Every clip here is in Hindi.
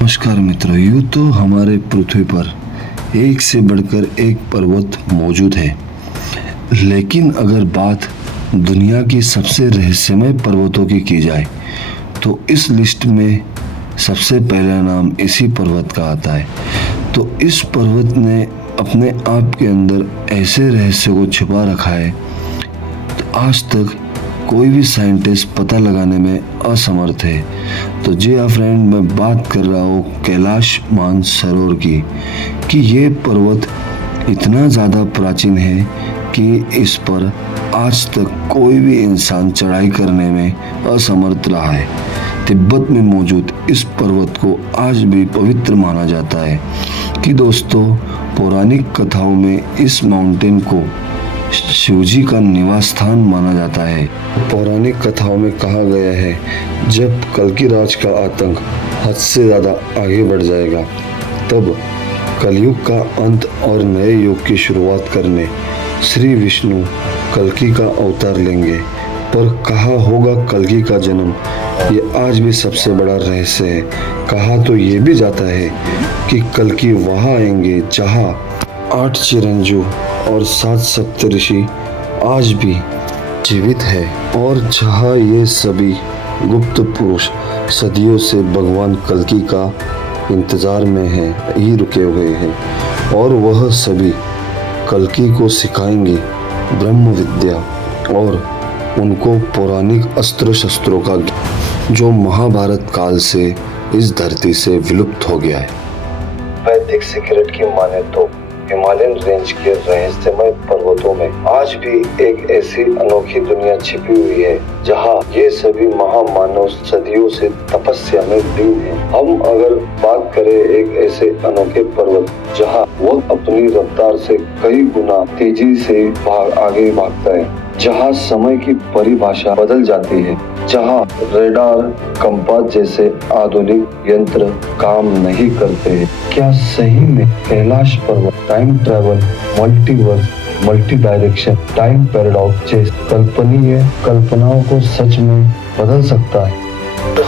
नमस्कार मित्रों, यूँ तो हमारे पृथ्वी पर एक से बढ़कर एक पर्वत मौजूद है, लेकिन अगर बात दुनिया की सबसे रहस्यमय पर्वतों की जाए तो इस लिस्ट में सबसे पहला नाम इसी पर्वत का आता है। तो इस पर्वत ने अपने आप के अंदर ऐसे रहस्य को छिपा रखा है तो आज तक कोई भी साइंटिस्ट पता लगाने में असमर्थ है। तो जी हाँ फ्रेंड, मैं बात कर रहा हूँ कैलाश मानसरोवर की कि ये पर्वत इतना ज़्यादा प्राचीन है कि इस पर आज तक कोई भी इंसान चढ़ाई करने में असमर्थ रहा है। तिब्बत में मौजूद इस पर्वत को आज भी पवित्र माना जाता है कि दोस्तों, पौराणिक कथाओं में इस माउंटेन को शिवजी का निवास स्थान माना जाता है। पौराणिक कथाओं में कहा गया है जब कल्कि राज का आतंक हद से ज़्यादा आगे बढ़ जाएगा तब कलयुग का अंत और नए युग की शुरुआत करने श्री विष्णु कल्कि का अवतार लेंगे। पर कहाँ होगा कल्कि का जन्म, ये आज भी सबसे बड़ा रहस्य है। कहा तो ये भी जाता है कि कल्कि वहाँ आएंगे जहाँ 8 चिरंजीव और 7 सप्तऋषि आज भी जीवित है और जहाँ ये सभी गुप्त पुरुष सदियों से भगवान कल्कि का इंतजार में है ही रुके हुए हैं और वह सभी कल्कि को सिखाएंगे ब्रह्म विद्या और उनको पौराणिक अस्त्र शस्त्रों का जो महाभारत काल से इस धरती से विलुप्त हो गया है। वैदिक सीक्रेट की माने तो हिमालयन रेंज के रहस्यमय पर्वतों में आज भी एक ऐसी अनोखी दुनिया छिपी हुई है जहां ये सभी महामानव सदियों से तपस्या में लीन हैं। हम अगर बात करें एक ऐसे अनोखे पर्वत जहां वो अपनी रफ्तार से कई गुना तेजी से आगे भागता है, जहां समय की परिभाषा बदल जाती है, जहां रेडार, कंपास जैसे आधुनिक यंत्र काम नहीं करते हैं। क्या सही में कैलाश पर्वत time travel, multiverse, multi direction, time paradox जैसी कल्पनीय कल्पनाओं को सच में बदल सकता है?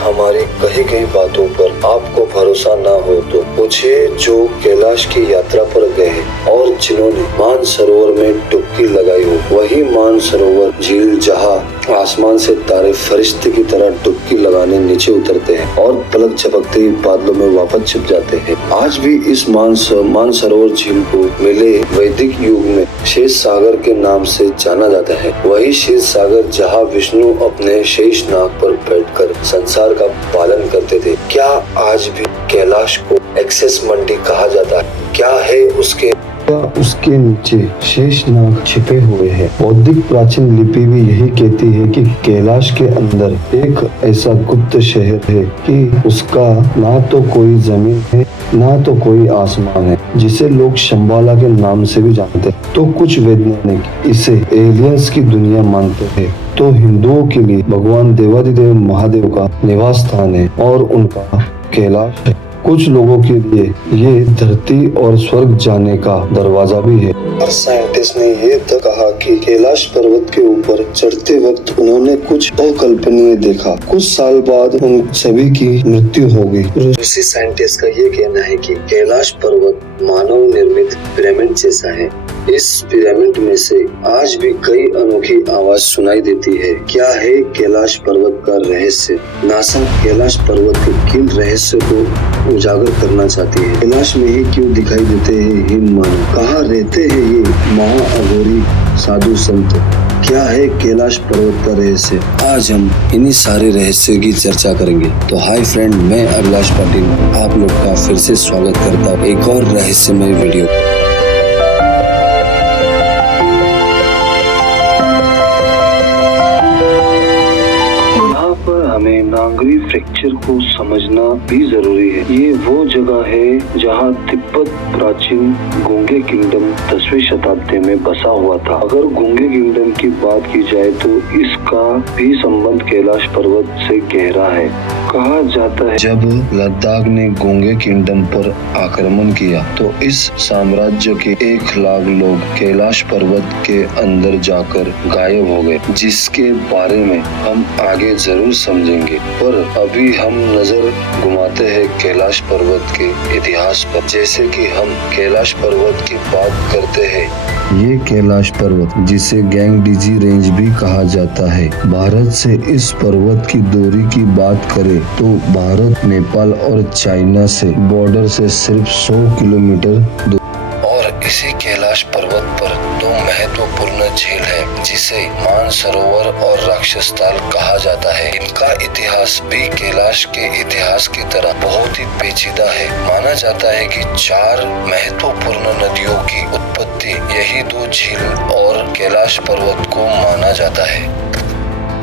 हमारी कही गई बातों पर आपको भरोसा ना हो तो पूछिए जो कैलाश की यात्रा पर गए हैं और जिन्होंने मानसरोवर में डुबकी लगाई हो। वही मानसरोवर झील जहां आसमान से तारे फरिश्ते की तरह डुबकी लगाने नीचे उतरते हैं और पलक झपकते ही बादलों में वापस छिप जाते हैं। आज भी इस मानसरोवर झील को मिले वैदिक युग में शेष सागर के नाम से जाना जाता है। वही शेष सागर जहाँ विष्णु अपने शेष नाग पर बैठकर संसार का पालन करते थे। क्या आज भी कैलाश को एक्सेस मंडी कहा जाता है? क्या है उसके नीचे शेष नाग छिपे हुए हैं? बौद्धिक प्राचीन लिपि भी यही कहती है कि कैलाश के अंदर एक ऐसा गुप्त शहर है कि उसका ना तो कोई जमीन है ना तो कोई आसमान है, जिसे लोग शंबाला के नाम से भी जानते हैं। तो कुछ वैज्ञानिक इसे एलियंस की दुनिया मानते हैं, तो हिंदुओं के लिए भगवान देवादिदेव महादेव का निवास स्थान है और उनका कैलाश है। कुछ लोगों के लिए ये धरती और स्वर्ग जाने का दरवाजा भी है। हर साइंटिस्ट ने ये तक कहा कि कैलाश पर्वत के ऊपर चढ़ते वक्त उन्होंने कुछ अकल्पनीय देखा। कुछ साल बाद उन सभी की मृत्यु हो गई। रूसी साइंटिस्ट का ये कहना है कि कैलाश पर्वत मानव निर्मित पिरामिड जैसा है। इस पिरामिड में से आज भी कई अनोखी आवाज सुनाई देती है। क्या है कैलाश पर्वत का रहस्य? नासा कैलाश पर्वत के किन रहस्य को उजागर करना चाहती है? कैलाश में ही क्यों दिखाई देते हैं हिम मानव? कहाँ रहते हैं ये महाअघोरी साधु संत? क्या है कैलाश पर्वत का रहस्य? आज हम इन्हीं सारे रहस्य की चर्चा करेंगे। तो हाय फ्रेंड, मैं अभिलाष पाटिल आप लोग का फिर से स्वागत करता हूँ एक और रहस्यमय वीडियो। हमें नागरी फ्रैक्चर को समझना भी जरूरी है। ये वो जगह है जहाँ तिब्बत प्राचीन गुंगे किंगडम 10वीं शताब्दी में बसा हुआ था। अगर गुंगे किंगडम की बात की जाए तो इसका भी संबंध कैलाश पर्वत से गहरा है। कहा जाता है जब लद्दाख ने गुंगे किंगडम पर आक्रमण किया तो इस साम्राज्य के 1 लाख लोग कैलाश पर्वत के अंदर जाकर गायब हो गए, जिसके बारे में हम आगे जरूर समझेंगे। पर और अभी हम नजर घुमाते हैं कैलाश पर्वत के इतिहास पर। जैसे कि हम कैलाश पर्वत की बात करते हैं, ये कैलाश पर्वत, जिसे गैंगडीजी रेंज भी कहा जाता है, भारत से इस पर्वत की दूरी की बात करें तो भारत, नेपाल और चाइना से बॉर्डर से सिर्फ 100 किलोमीटर दूर। और इसी कैलाश पर्वत पर दो महत्वपूर्ण झील है, जिसे मानसरोवर और राक्षसताल कहा जाता है। इनका इतिहास भी कैलाश के इतिहास की तरह बहुत ही पेचीदा है। माना जाता है कि 4 महत्वपूर्ण नदियों की उत्पत्ति यही 2 झील और कैलाश पर्वत को माना जाता है,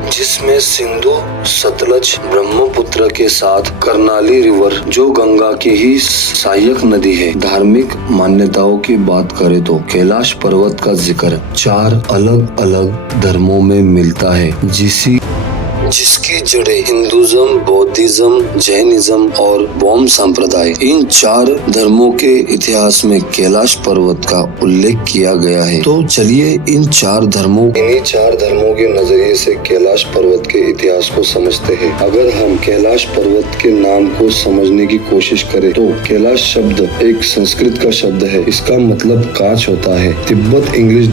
जिसमें सिंधु, सतलज, ब्रह्मपुत्र के साथ कर्नाली रिवर, जो गंगा की ही सहायक नदी है। धार्मिक मान्यताओं की बात करें तो कैलाश पर्वत का जिक्र 4 अलग अलग धर्मों में मिलता है, जिसकी जड़ें हिंदुज्म, बौद्धिज्म, जैनिज्म और बौद्ध संप्रदाय। इन 4 धर्मों के इतिहास में कैलाश पर्वत का उल्लेख किया गया है। तो चलिए इन्हीं 4 धर्मों के नजरिए से कैलाश पर्वत के इतिहास को समझते हैं। अगर हम कैलाश पर्वत के नाम को समझने की कोशिश करें तो कैलाश शब्द एक संस्कृत का शब्द है। इसका मतलब कांच होता है। तिब्बत इंग्लिश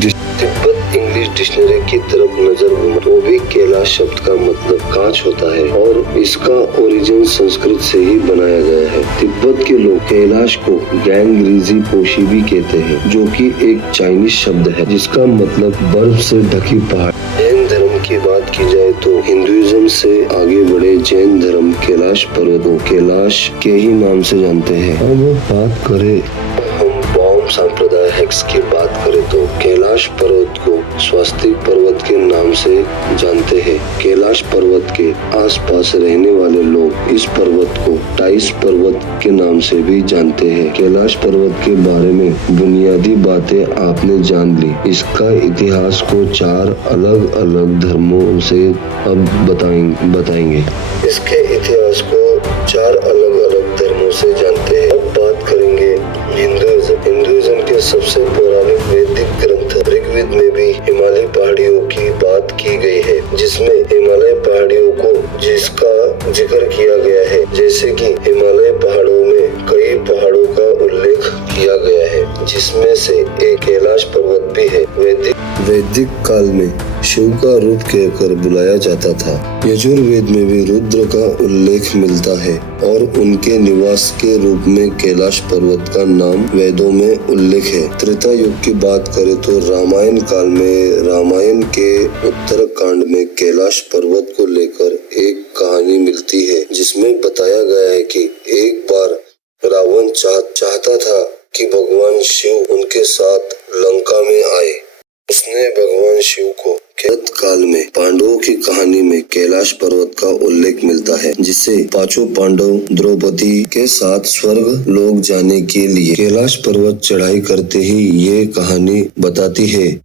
डिक्शनरी की तरफ नजर घुमा तो भी कैलाश शब्द का मतलब कांच होता है और इसका ओरिजिन संस्कृत से ही बनाया गया है। तिब्बत के लोग कैलाश को गैंगरीजी पोशी भी कहते हैं, जो कि एक चाइनीज शब्द है जिसका मतलब बर्फ से ढकी पहाड़। जैन धर्म की बात की जाए तो हिंदुइज्म से आगे बढ़े जैन धर्म कैलाश पर्वत को कैलाश के ही नाम से जानते हैं। अब बात करें संप्रदाय हेक्स की बात करें तो कैलाश पर्वत को स्वास्तिक पर्वत के नाम से जानते हैं। कैलाश पर्वत के आसपास रहने वाले लोग इस पर्वत को टाइस पर्वत के नाम से भी जानते हैं। कैलाश पर्वत के बारे में बुनियादी बातें आपने जान ली। इसका इतिहास को 4 अलग अलग धर्मों से अब बताएंगे। इसके इतिहास को 4 अलग अलग धर्मों से जानते हैं। अब बात करेंगे हिंदुइज्म के सबसे पौराणिक वैदिक ग्रंथ ऋग्वेद में भी हिमालय पहाड़ियों की बात की गई है, जिसमें हिमालय पहाड़ियों को जिसका जिक्र किया गया है। जैसे कि हिमालय पहाड़ों में कई पहाड़ों का उल्लेख किया गया है, जिसमें से एक कैलाश पर्वत भी है। वैदिक काल में शिव का रूप कहकर बुलाया जाता था। यजुर्वेद में भी रुद्र का उल्लेख मिलता है और उनके निवास के रूप में कैलाश पर्वत का नाम वेदों में उल्लेख है। त्रेता युग की बात करें तो रामायण काल में रामायण के उत्तरकांड में कैलाश पर्वत को लेकर एक कहानी मिलती है, जिसमें बताया गया है कि एक बार रावण चाहता था कि भगवान शिव उनके साथ लंका में आए। उसने भगवान शिव को काल में पांडवों की कहानी में कैलाश पर्वत का उल्लेख मिलता है, जिसे 5 पांडव द्रौपदी के साथ स्वर्ग लोक जाने के लिए कैलाश पर्वत चढ़ाई करते ही ये कहानी बताती है।